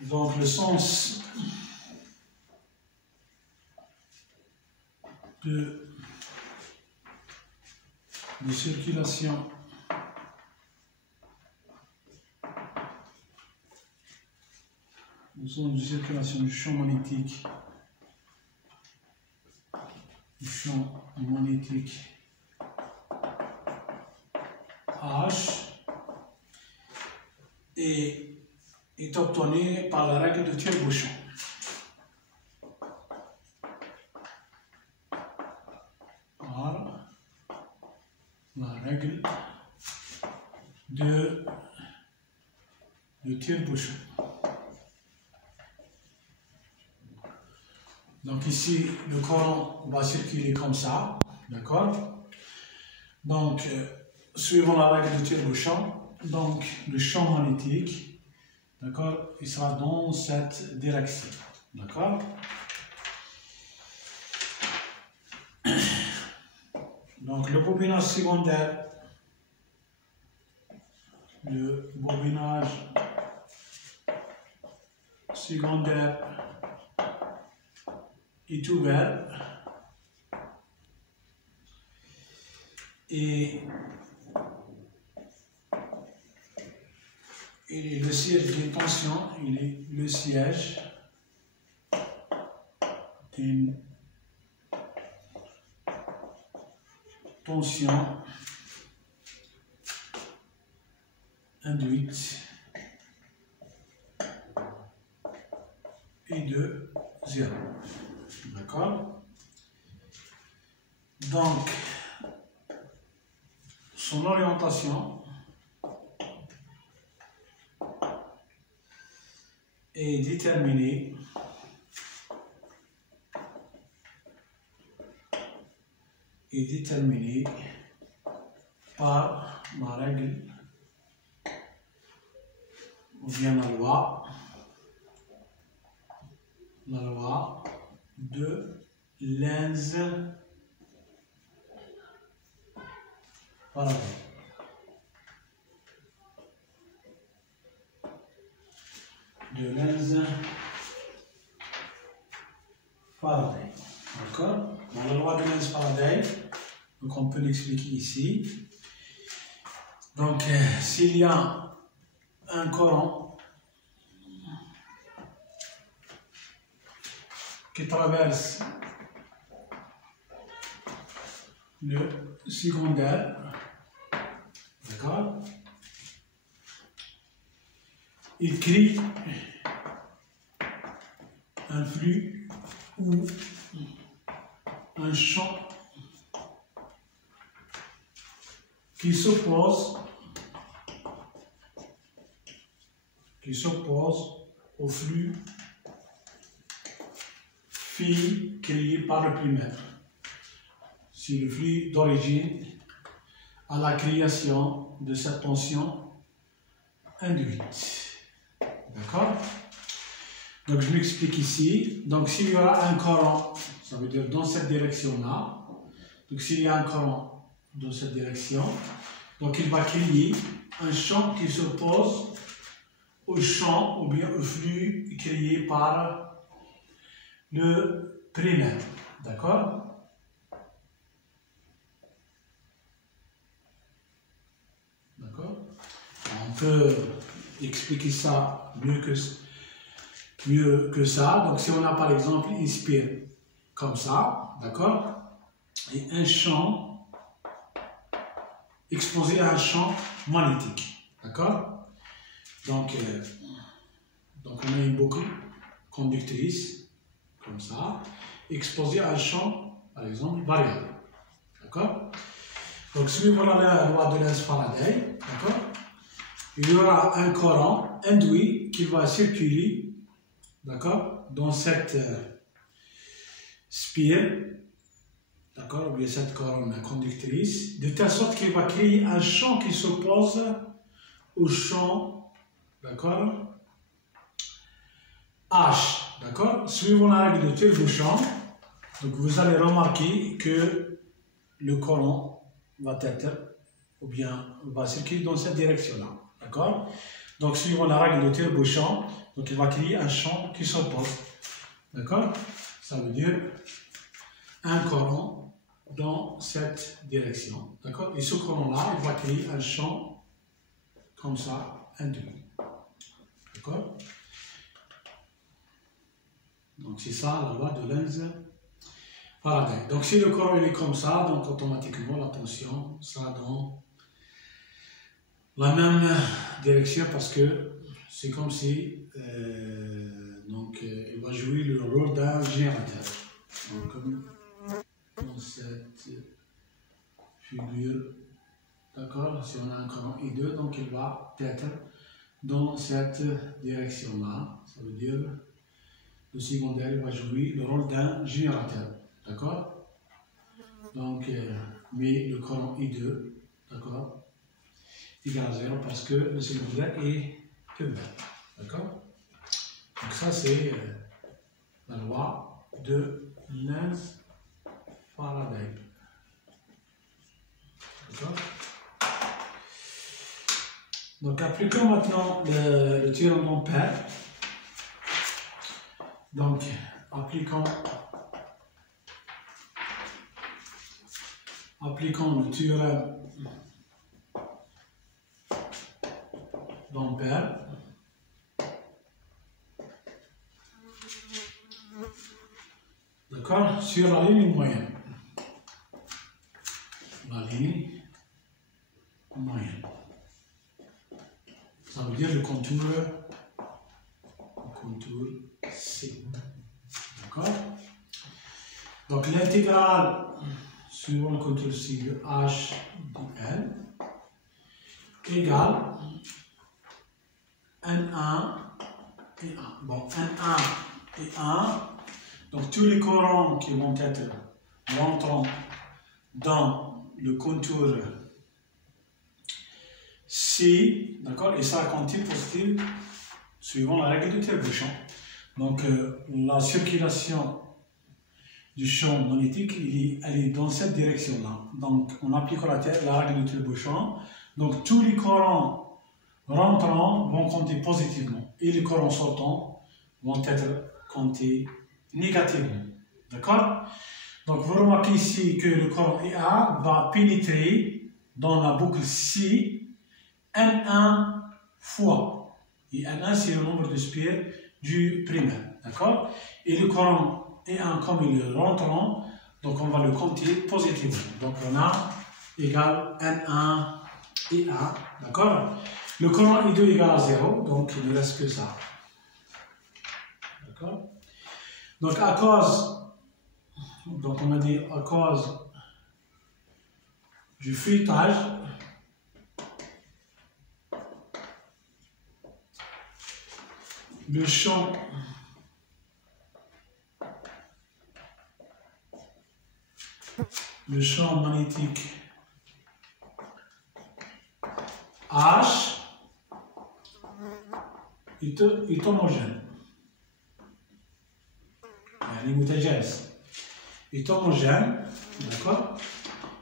Donc le sens de circulation du champ magnétique H est obtenu par la règle de tire-bouchon. Par la règle de tire-bouchon. Donc ici, le courant va circuler comme ça, d'accord? Donc, suivant la règle de tire-bouchon, donc le champ magnétique, d'accord, il sera dans cette direction, d'accord? Donc le bobinage secondaire, est ouvert et le siège de tension, il est le siège d'une tension induite et de 0. D'accord? Donc, son orientation est déterminée par ma règle ou bien la loi de Lenz-Faraday. D'accord? Dans la loi de Lenz-Faraday, donc on peut l'expliquer ici. Donc, s'il y a un courant qui traverse le secondaire, d'accord, il crée un flux ou un champ qui s'oppose au flux phi créé par le primaire. C'est le flux d'origine à la création de cette tension induite. D'accord? Donc je m'explique ici. Donc s'il y aura un courant, ça veut dire dans cette direction-là. Donc s'il y a un courant dans cette direction, donc il va créer un champ qui s'oppose au champ ou bien au flux créé par le primaire. D'accord? D'accord? On peut expliquer ça mieux que ça. Donc si on a par exemple une spire comme ça, d'accord? Et un champ exposé à un champ magnétique, d'accord? Donc on a une boucle conductrice comme ça, exposée à un champ, par exemple, variable, d'accord? Donc suivant la loi de Lenz-Faraday, d'accord, il y aura un courant induit qui va circuler, d'accord, dans cette spire, d'accord, ou bien cette couronne conductrice, de telle sorte qu'il va créer un champ qui s'oppose au champ, d'accord, H, d'accord, suivant la règle de tire-bouchon. Donc vous allez remarquer que le courant va être, ou bien va circuler dans cette direction-là, d'accord. D'accord? Donc, suivant la règle de tire-bouchon, donc il va créer un champ qui s'oppose. D'accord? Ça veut dire un courant dans cette direction. D'accord? Et ce courant-là, il va créer un champ comme ça, induit. D'accord? Donc, c'est ça la loi de Lenz-Faraday. Donc, si le courant il est comme ça, donc automatiquement la tension sera dans la même direction parce que c'est comme si il va jouer le rôle d'un générateur. Donc, comme dans cette figure, d'accord, si on a un courant I2, donc il va être dans cette direction-là. Ça veut dire le secondaire va jouer le rôle d'un générateur. D'accord? Donc, mais le courant I2, d'accord, égal à 0 parce que le secondaire est ouvert. D'accord? Donc, ça, c'est la loi de Lenz-Faraday. D'accord? Donc, appliquons maintenant le théorème d'Ampère. Donc, appliquons le théorème d'Ampère. D'accord? Sur la ligne moyenne. La ligne moyenne. Ça veut dire le contour C. D'accord? Donc l'intégrale suivant le contour C de H dl égale N1 et 1. Bon, N1 et 1, donc tous les courants qui vont être rentrant dans le contour C, d'accord, et ça continue positif suivant la règle de tire-bouchon. Donc la circulation du champ magnétique, elle est dans cette direction-là. Donc on applique la règle de tire-bouchon. Donc tous les courants rentrants vont compter positivement et les courants sortants vont être comptés négativement. D'accord? Donc vous remarquez ici que le courant IA va pénétrer dans la boucle C N1 fois. Et N1 c'est le nombre de spires du primaire. D'accord? Et le courant E1 comme il est rentrant, donc on va le compter positivement. Donc on a égal N1 et 1. D'accord? Le courant I2 égale à 0, donc il ne reste que ça. D'accord? Donc à cause, donc on a dit à cause du feuilletage, le champ magnétique H est homogène. Est homogène, d'accord?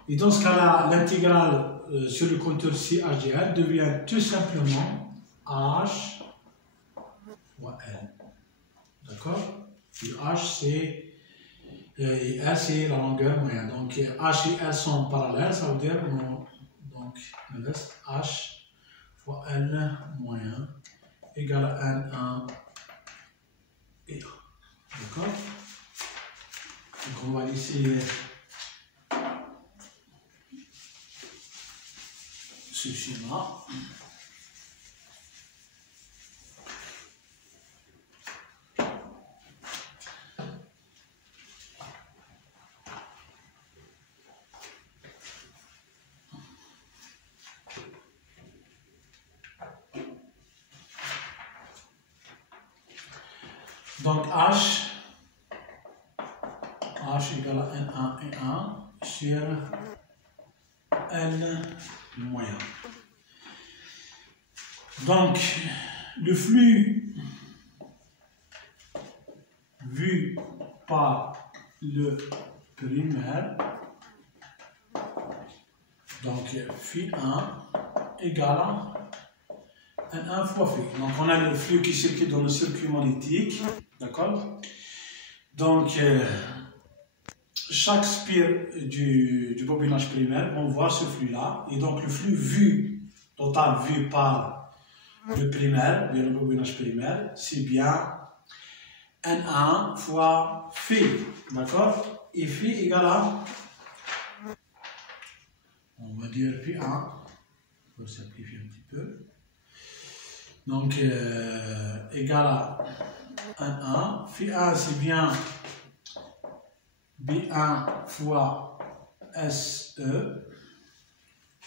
Et dans ce cas-là, l'intégrale sur le contour CHDL devient tout simplement H fois L. D'accord? Et H c'est et L c'est la longueur moyenne. Donc H et L sont parallèles, ça veut dire donc le reste H fois L moyen égale à N1 et 1. D'accord? Donc on va laisser ce schéma. Donc H égale à N1 et 1 sur N moyen. Donc le flux vu par le primaire, donc phi 1 égale à N1 fois phi. Donc on a le flux qui circule dans le circuit magnétique, d'accord? Donc chaque spire du bobinage primaire, on voit ce flux-là, et donc le flux vu, total vu par le primaire, bien le bobinage primaire, c'est bien N1 fois phi, d'accord? Et phi égale à, on va dire P1, pour simplifier un petit peu. Donc, égal à N1. Phi 1, c'est bien B1 fois SE.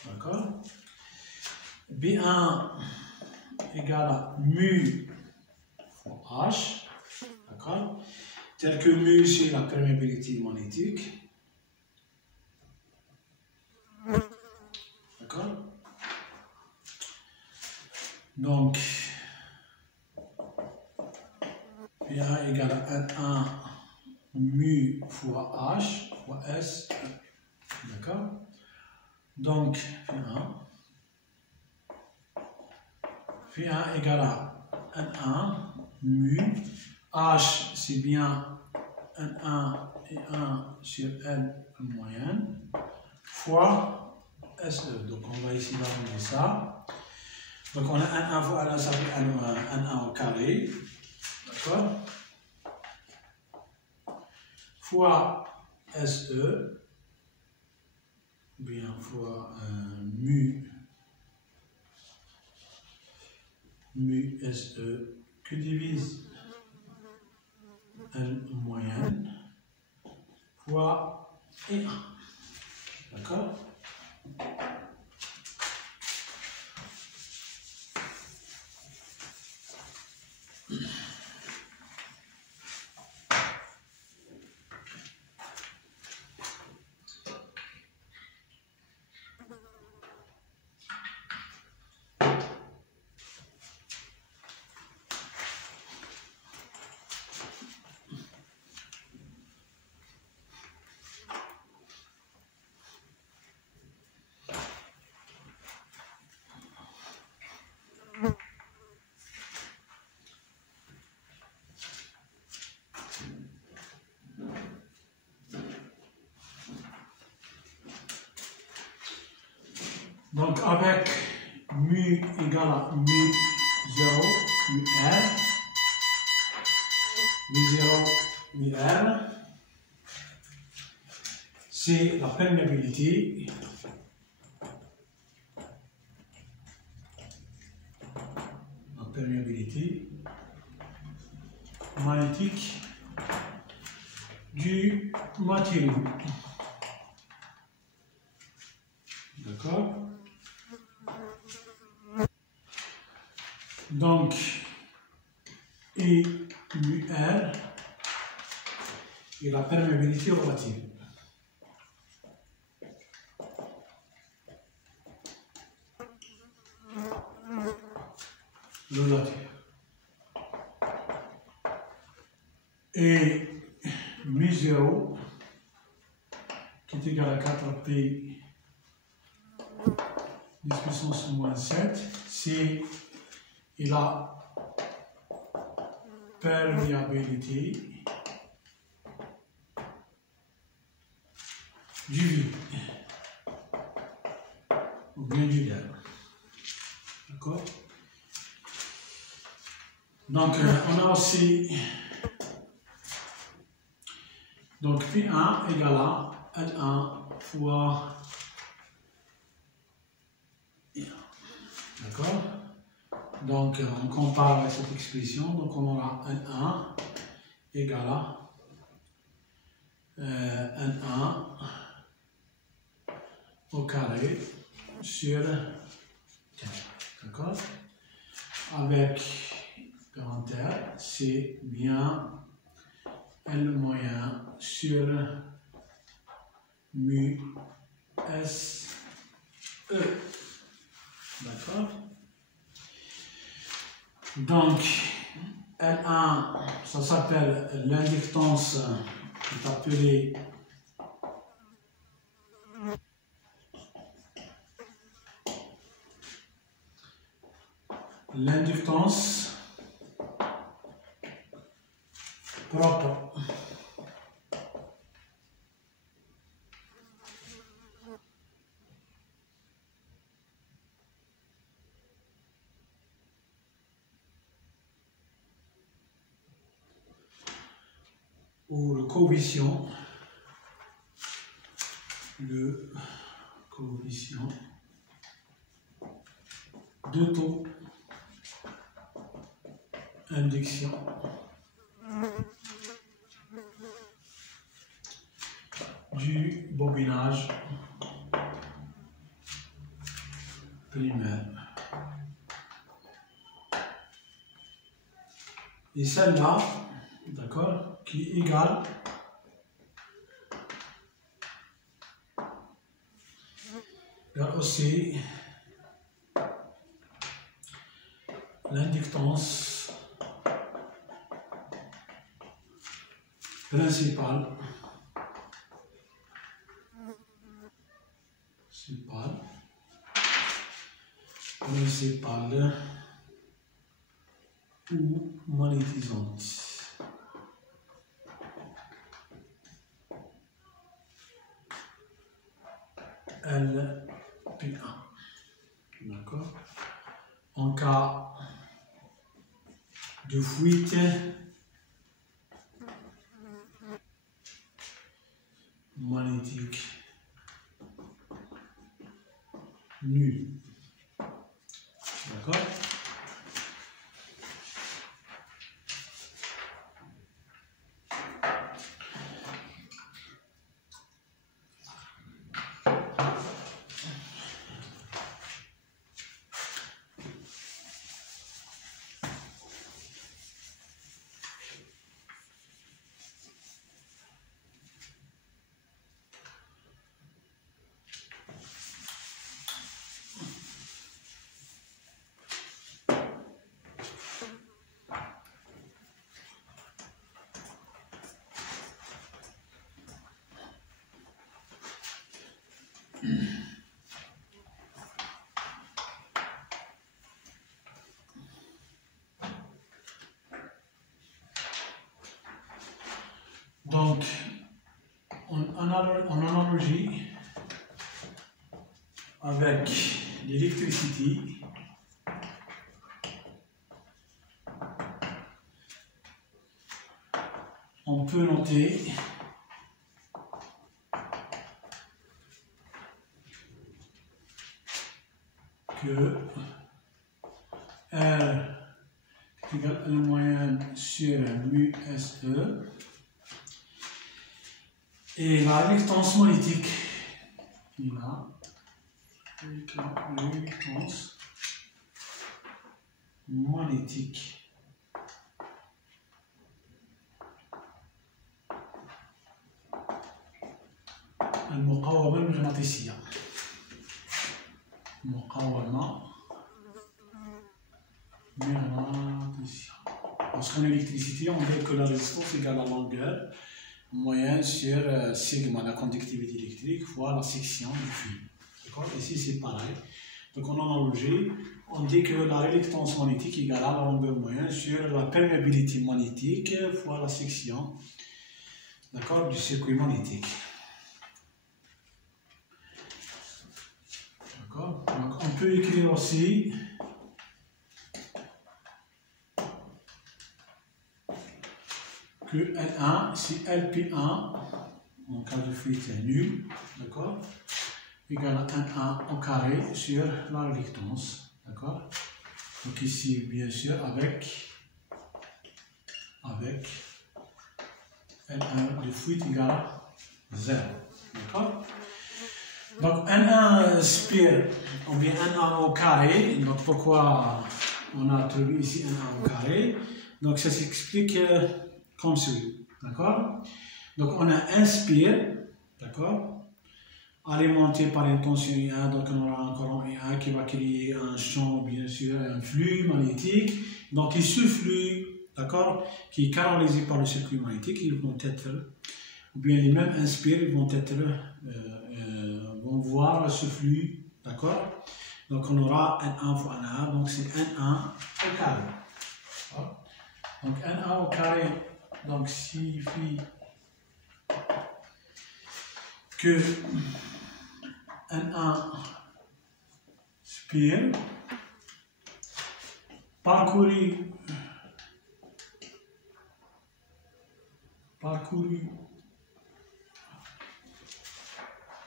D'accord? B1 égale à mu fois H. D'accord? Tel que mu, c'est la perméabilité magnétique. D'accord? Donc, P1 égale à N1 mu fois H fois S. D'accord? Donc, Phi1 égale à N1 mu. H, c'est bien N1 et 1 sur N moyenne fois SE. Donc, on va ici arranger ça. Donc, on a N1 fois N1, ça fait N1 au carré. D'accord? Fois SE, bien fois mu SE, que divise L moyenne fois E1. D'accord? Donc, avec mu égale à mu 0, mu R, mu 0, mu R, c'est la perméabilité magnétique du matériau. D'accord? Donc, E mu R et la perméabilité relative. Et mu 0 qui est égal à 4P 10 puissance moins 7, c'est la perméabilité du vide ou bien du l'air. D'accord? Donc, on a aussi donc P1 égale à N1 fois I1. D'accord? Donc, on compare avec cette expression. Donc, on aura N1 égale à N1 au carré sur 15. D'accord? Avec parenthèse, c'est bien L moyen sur mu S E. D'accord? Donc, L1, ça s'appelle l'inductance qui est appelée l'inductance propre. Ou le coefficient d'auto-induction du bobinage primaire. Et celle-là, d'accord, qui est égale aussi l'inductance principale ou magnétisante. LP1. D'accord. En cas de fuite magnétique nulle. D'accord. Donc, en analogie avec l'électricité, on peut noter que R est égal à la moyenne sur mu SE et la réluctance magnétique, المقاومة المغناطيسية. Parce qu'en électricité, on dit que la résistance est égale à la longueur moyenne sur sigma, la conductivité électrique, fois la section du fil. D'accord. Ici, c'est pareil. Donc, en analogie, on dit que la réluctance magnétique est égale à la longueur moyenne sur la perméabilité magnétique fois la section, d'accord, du circuit magnétique. D'accord. Donc, on peut écrire aussi que N1, c'est LP1, en cas de fuite nulle, d'accord, égal à N1 au carré sur la réluctance, d'accord. Donc ici, bien sûr, avec N1 de fuite égale à 0, d'accord. Donc N1 spire, ou bien N1 au carré, donc pourquoi on a attribué ici N1 au carré, donc ça s'explique comme celui, d'accord. Donc on a un spire, d'accord, alimenté par une tension I1, donc on aura un courant I1 qui va créer un champ, bien sûr, un flux magnétique. Donc et ce flux, d'accord, qui est canalisé par le circuit magnétique, ils vont être, ou bien les mêmes inspires, ils vont être, vont voir ce flux, d'accord, Donc on aura N1 fois N1, donc c'est N1 au carré. Donc N1 au carré donc signifie que N1 spire parcouru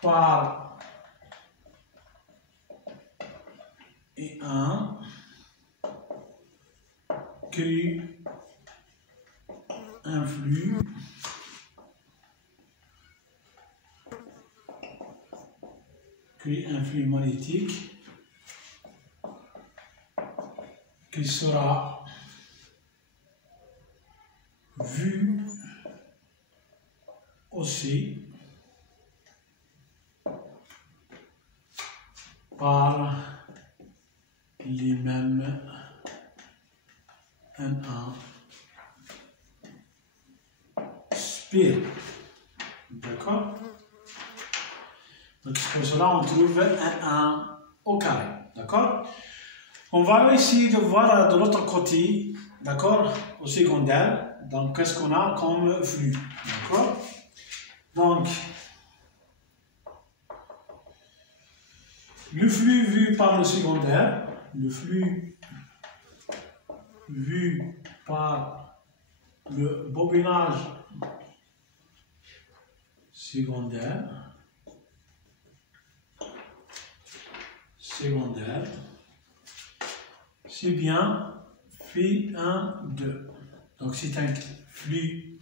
par E1 crée un flux magnétique qui sera vu aussi par les mêmes N1 spire. D'accord? Donc pour cela on trouve N1 au carré. D'accord? On va essayer de voir de l'autre côté, d'accord, au secondaire. Donc qu'est-ce qu'on a comme flux? D'accord? Donc le flux vu par le secondaire, le flux vu par le bobinage secondaire, c'est bien Φ1, 2. Donc c'est un flux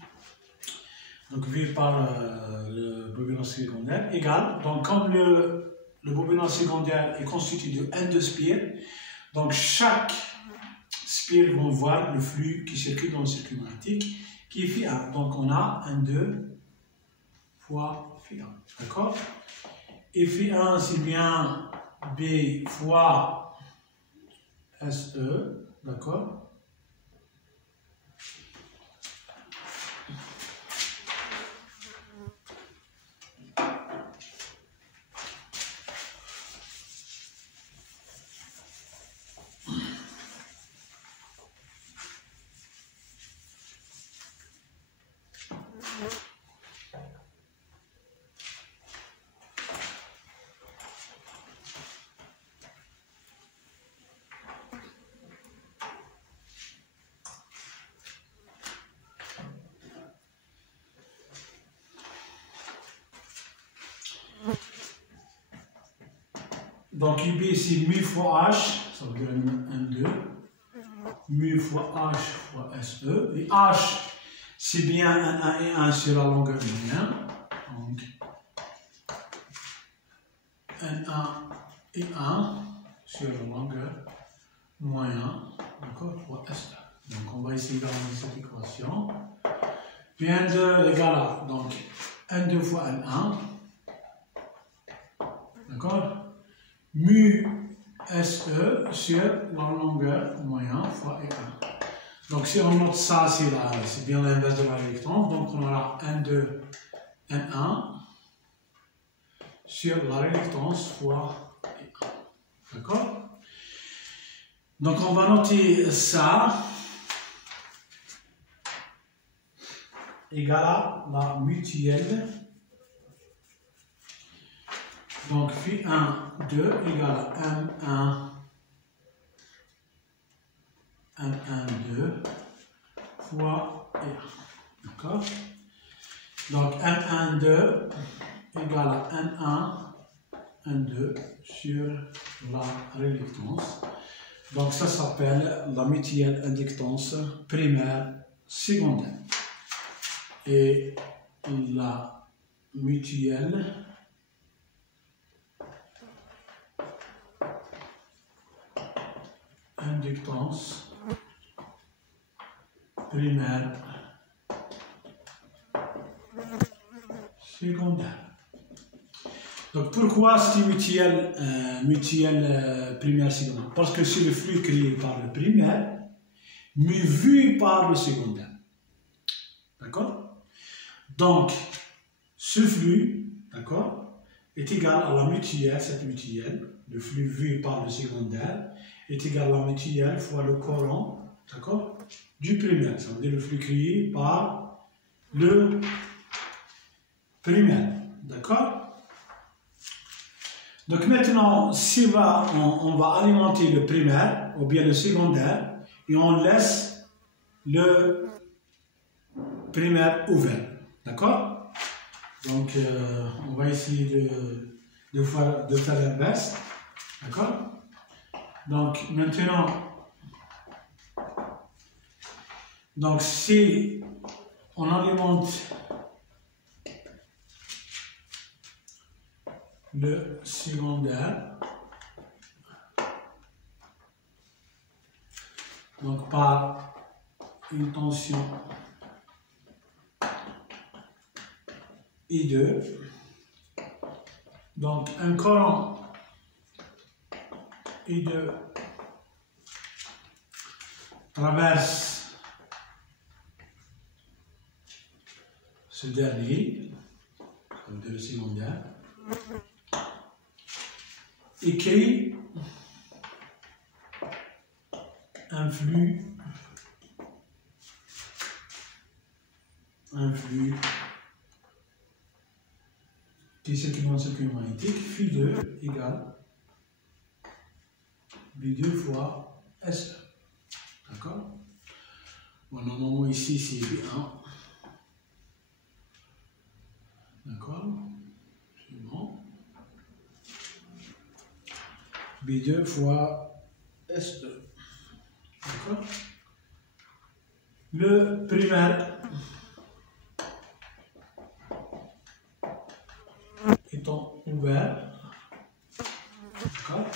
donc, vu par le bobinage secondaire égal. Donc comme le bobinage secondaire est constitué de N2 spires, donc chaque spire va voir le flux qui circule dans le circuit magnétique qui est Φ1. Donc on a N2 fois Φ1. D'accord? Et Φ1 c'est bien B fois SE. D'accord? Donc UB c'est mu fois H, ça veut dire N2, mu fois H fois SE, et H c'est bien N1 et 1 sur la longueur moyenne, donc N1 et 1 sur la longueur moyenne, d'accord, fois SE. Donc on va essayer d'arranger cette équation. Puis N2 égale à donc N2 fois N1, d'accord, mu SE sur la longueur moyenne fois E1. Donc si on note ça, c'est bien l'inverse de la réactance. Donc on aura N2, N1 sur la réactance fois E1. D'accord? Donc on va noter ça égale à la mutuelle. Donc Φ1, 2 égale à N1, 2 fois E1. D'accord? Donc N1, 2 égale à N1, 2 sur la réductance. Donc ça s'appelle la mutuelle inductance primaire secondaire. Et la mutuelle inductance primaire secondaire. Donc pourquoi c'est mutuelle primaire secondaire? Parce que c'est le flux créé par le primaire, mais vu par le secondaire. D'accord? Donc ce flux, d'accord, est égal à la mutuelle, cette mutuelle, le flux vu par le secondaire, est égal à la mutuelle fois le courant, d'accord, du primaire. Ça veut dire le flux créé par le primaire, d'accord. Donc maintenant, si on va alimenter le primaire ou bien le secondaire et on laisse le primaire ouvert, d'accord. Donc on va essayer de faire l'inverse, d'accord. Donc maintenant, donc si on alimente le secondaire, donc par une tension I2, donc un courant I2 traverse ce dernier, le secondaire, et crée un flux qui circule dans le circuit magnétique, Φ2 égale B2 fois SE. D'accord? Bon, normalement ici c'est B1. D'accord? C'est bon. B2 fois SE. D'accord? Le primaire étant ouvert, d'accord?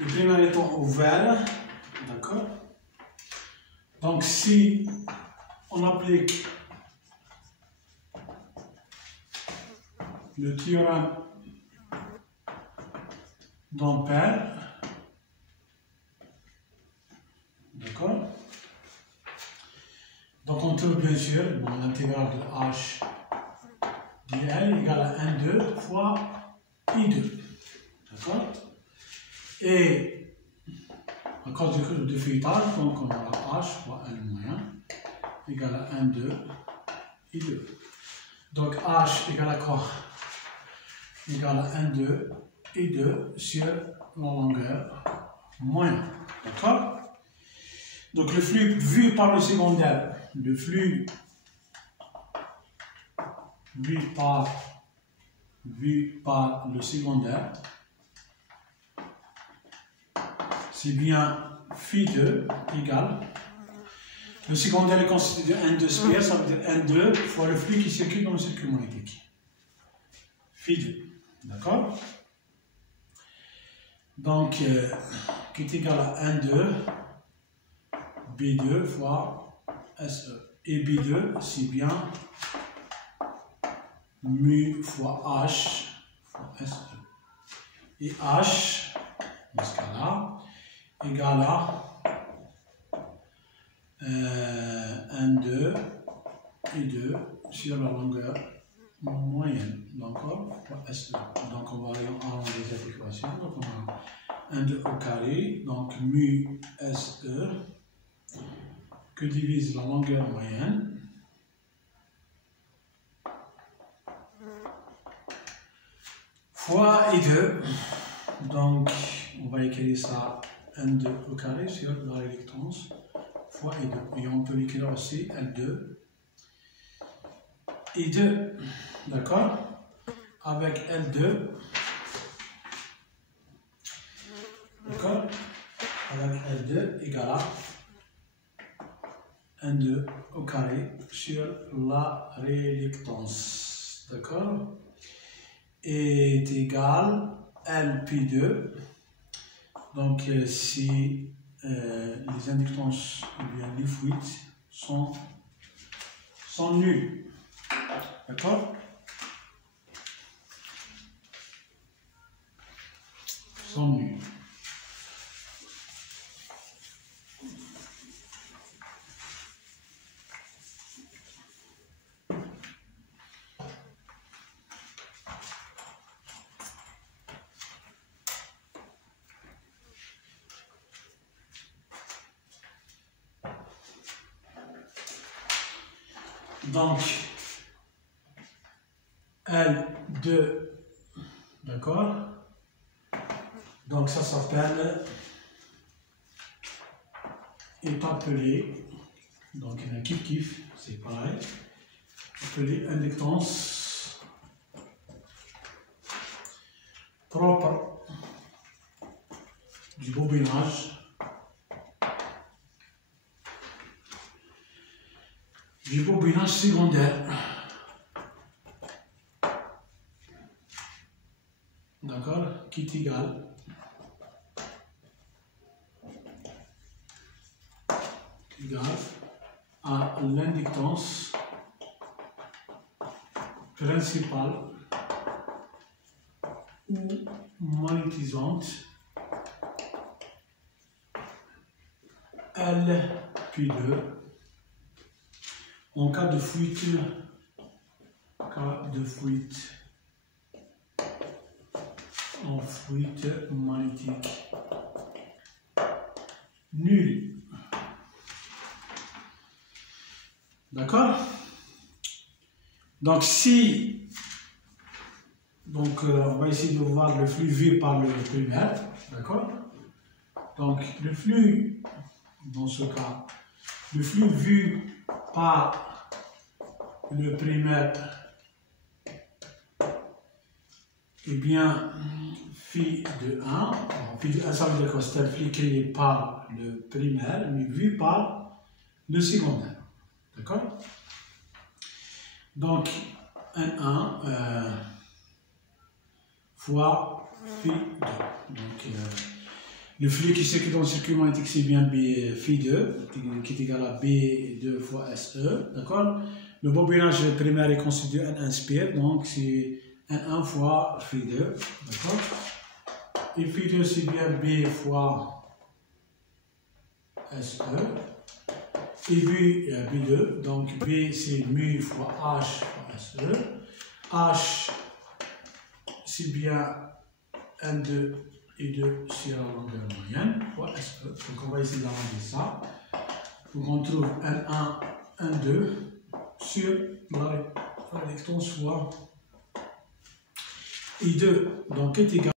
Le primaire étant ouvert, d'accord? Donc si on applique le théorème d'Ampère, d'accord? Donc on trouve bien sûr l'intégrale de H dl égale à 1,2 fois I2, d'accord? Et à cause du feuilletage, donc on aura H fois L moyen égale à 1,2 I2. Donc H égale à quoi? Égale à 1,2 I2 sur la longueur moyenne. D'accord? Donc le flux vu par le secondaire, le flux vu par le secondaire, c'est bien Φ2 égale, le secondaire est constitué de N2 sphère, ça veut dire N2 fois le flux qui circule dans le circuit magnétique. Φ2, d'accord? Donc, qui est égal à N2 B2 fois SE. Et B2, c'est bien mu fois H fois SE. Et H, dans ce cas-là, égale à N2 et 2 sur la longueur moyenne, d'accord, fois SE. Donc on va arranger cette équation. Donc on a 1,2 au carré, donc mu SE que divise la longueur moyenne fois I2. Donc on va écrire ça N2 au carré sur la réductance fois I2. Et on peut écrire aussi L2 I2, d'accord, avec L2, d'accord, avec L2 égale à N2 au carré sur la réluctance. D'accord? Est égal L pi 2. Donc, si les inductances ou bien les fluides sont nuls. D'accord? Sont nuls. Donc, L2, d'accord? Donc, ça s'appelle, est appelé, donc il y a kiff, c'est pareil, appelé inductance propre du bobinage. Du bobinage secondaire. D'accord? Qui est égal à l'inductance principale ou magnétisante L pi 2 en cas de fuite en fuite magnétique nulle. D'accord? Donc si on va essayer de voir le flux vu par le primaire, d'accord? Donc le flux, dans ce cas, le flux vu par le primaire, eh bien, phi de 1, phi de 1, ça veut dire que c'est un flux créé par le primaire, mais vu par le secondaire. D'accord? Donc, N1 fois phi 2. Donc, le flux qui circule dans le circuit magnétique, c'est bien B phi 2, qui est égal à B2 fois SE. D'accord? Le bobinage primaire est constitué N1 spire, donc c'est N1 fois phi 2. D'accord? Et phi 2, c'est bien B fois SE. Et B2, donc B c'est mu fois H fois SE. H c'est bien N2 et 2 sur la longueur moyenne fois SE. Donc on va essayer d'arranger ça. Donc on trouve N1, N2 sur la réluctance fois I2, donc est égal